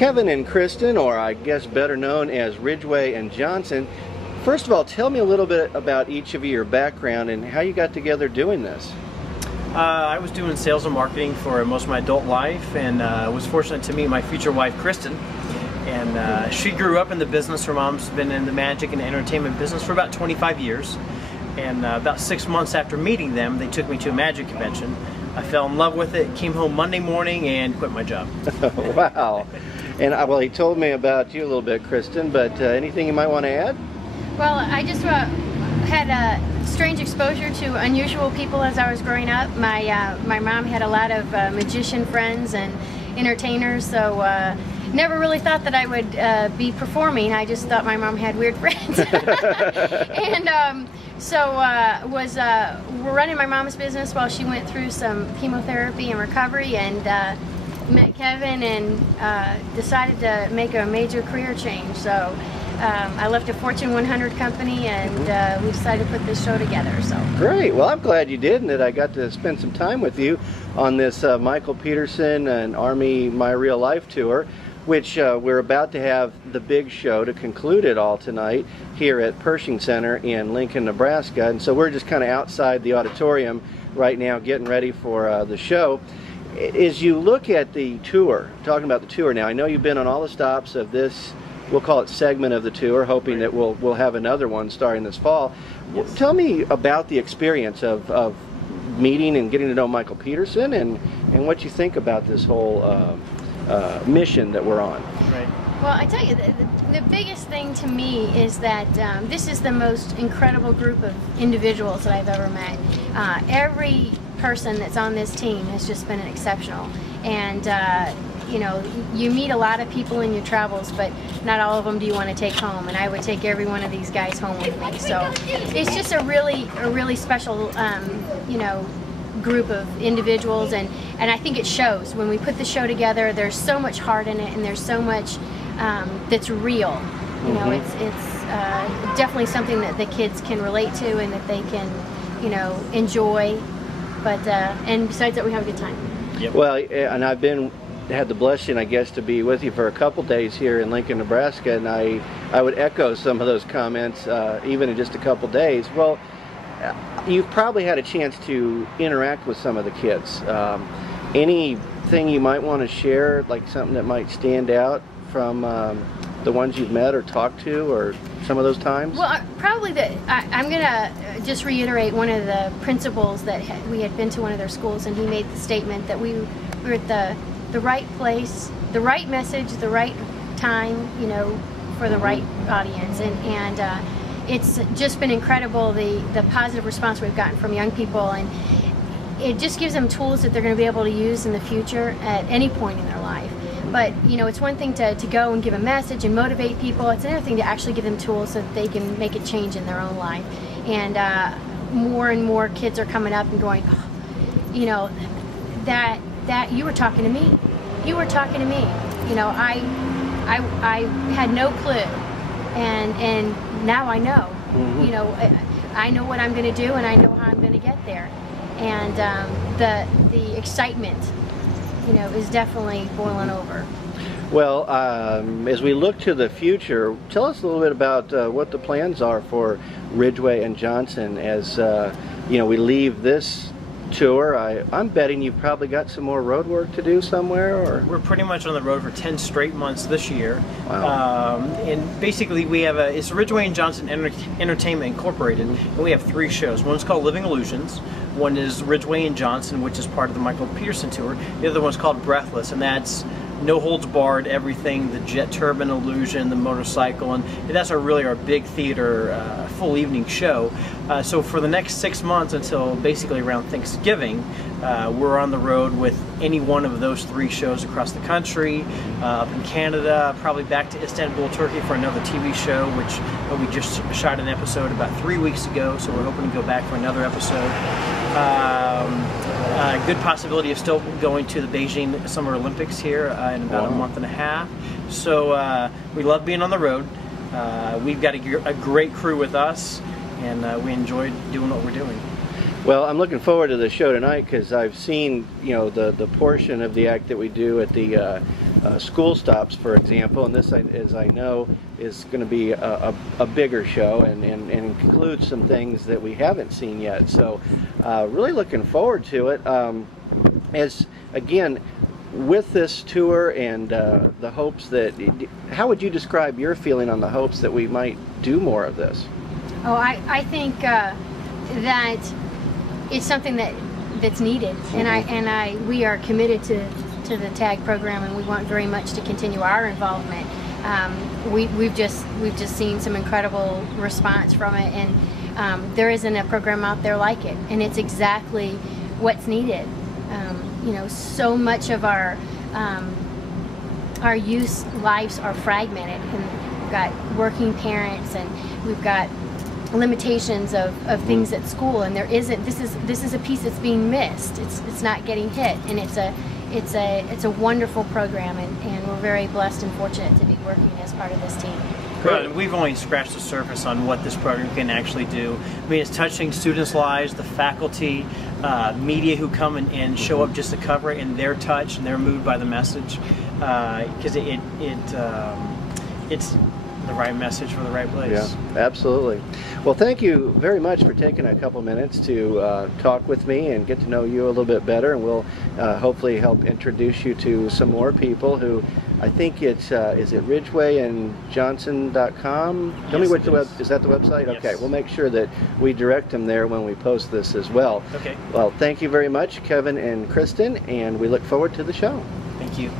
Kevin and Kristen, or I guess better known as Ridgeway and Johnson. First of all, tell me a little bit about each of you, your background, and how you got together doing this. I was doing sales and marketing for most of my adult life, and was fortunate to meet my future wife, Kristen. And she grew up in the business. Her mom's been in the magic and entertainment business for about 25 years. And about 6 months after meeting them, they took me to a magic convention. I fell in love with it, came home Monday morning, and quit my job. Wow. And well, he told me about you a little bit, Kristen, but anything you might want to add? Well, I just had a strange exposure to unusual people as I was growing up. My mom had a lot of magician friends and entertainers, so never really thought that I would be performing. I just thought my mom had weird friends. And so was running my mom's business while she went through some chemotherapy and recovery, and met Kevin and decided to make a major career change. So I left a Fortune 100 company, and we decided to put this show together. So great. Well, I'm glad you did, and that I got to spend some time with you on this Michael Peterson and Army My Real Life tour, which we're about to have the big show to conclude it all tonight here at Pershing Center in Lincoln, Nebraska. And so we're just kind of outside the auditorium right now getting ready for the show. As you look at the tour, talking about the tour now, I know you've been on all the stops of this, we'll call it segment of the tour, hoping that we'll have another one starting this fall. Yes. Tell me about the experience of meeting and getting to know Michael Peterson, and what you think about this whole mission that we're on. Right. Well, I tell you, the biggest thing to me is that this is the most incredible group of individuals that I've ever met. Every person that's on this team has just been exceptional, and you know, you meet a lot of people in your travels, but not all of them do you want to take home, and I would take every one of these guys home with me. So it's just a really special you know, group of individuals, and I think it shows when we put the show together. There's so much heart in it, and there's so much that's real. You know, it's definitely something that the kids can relate to and that they can, you know, enjoy. But and besides that, we have a good time. Yep. Well, and I've had the blessing, I guess, to be with you for a couple days here in Lincoln, Nebraska, and I would echo some of those comments, even in just a couple days. Well, you've probably had a chance to interact with some of the kids. Anything you might want to share, like something that might stand out from the ones you've met or talked to, or some of those times? Well, probably I'm going to just reiterate one of the principals that we had been to one of their schools, and he made the statement that we were at the right place, the right message, the right time, you know, for the right audience. And it's just been incredible, the positive response we've gotten from young people, and it just gives them tools that they're going to be able to use in the future at any point in their life. But, you know, it's one thing to go and give a message and motivate people. It's another thing to actually give them tools so that they can make a change in their own life. And more and more kids are coming up and going, oh, you know, that you were talking to me. You were talking to me. You know, I had no clue, and now I know. Mm-hmm. You know, I know what I'm going to do, and I know how I'm going to get there. And the excitement, you know, is definitely boiling over. Well, as we look to the future, tell us a little bit about what the plans are for Ridgeway and Johnson as you know, we leave this tour. I'm betting you've probably got some more road work to do somewhere, or we're pretty much on the road for 10 straight months this year. Wow. And basically we have it's Ridgeway and Johnson Entertainment Incorporated, and we have 3 shows. One's called Living Illusions, one is Ridgeway and Johnson, which is part of the Michael Peterson tour. The other one's called Breathless, and that's no holds barred, everything, the jet turbine illusion, the motorcycle, and that's really our big theater full evening show. So for the next 6 months until basically around Thanksgiving, we're on the road with any one of those 3 shows across the country, up in Canada, probably back to Istanbul, Turkey for another TV show, which we just shot an episode about 3 weeks ago, so we're hoping to go back for another episode. Good possibility of still going to the Beijing Summer Olympics here in about a month and a half. So we love being on the road. We've got a great crew with us, and we enjoy doing what we're doing. Well, I'm looking forward to the show tonight because I've seen, you know, the portion of the act that we do at the school stops, for example, and this, as I know, is going to be a bigger show and includes some things that we haven't seen yet. So really looking forward to it. As again, with this tour and the hopes that, how would you describe your feeling on the hopes that we might do more of this? Oh, I think that it's something that's needed, and we are committed to the TAG program, and we want very much to continue our involvement. We've just seen some incredible response from it, and there isn't a program out there like it, and it's exactly what's needed. You know, so much of our youth lives are fragmented, and we've got working parents, and we've got limitations of things at school, and there isn't. This is a piece that's being missed. It's not getting hit, and it's a wonderful program, and we're very blessed and fortunate to be working as part of this team. But we've only scratched the surface on what this program can actually do. I mean, it's touching students' lives, the faculty, media who come and show up just to cover it, and they're touched and they're moved by the message, because it's the right message for the right place. Yeah, absolutely. Well, thank you very much for taking a couple minutes to talk with me and get to know you a little bit better, and we'll hopefully help introduce you to some more people who, I think it's, is it Ridgeway and Johnson.com? Tell me what is that the website? Yes. Okay, we'll make sure that we direct them there when we post this as well. Okay. Well, thank you very much, Kevin and Kristen, and we look forward to the show. Thank you.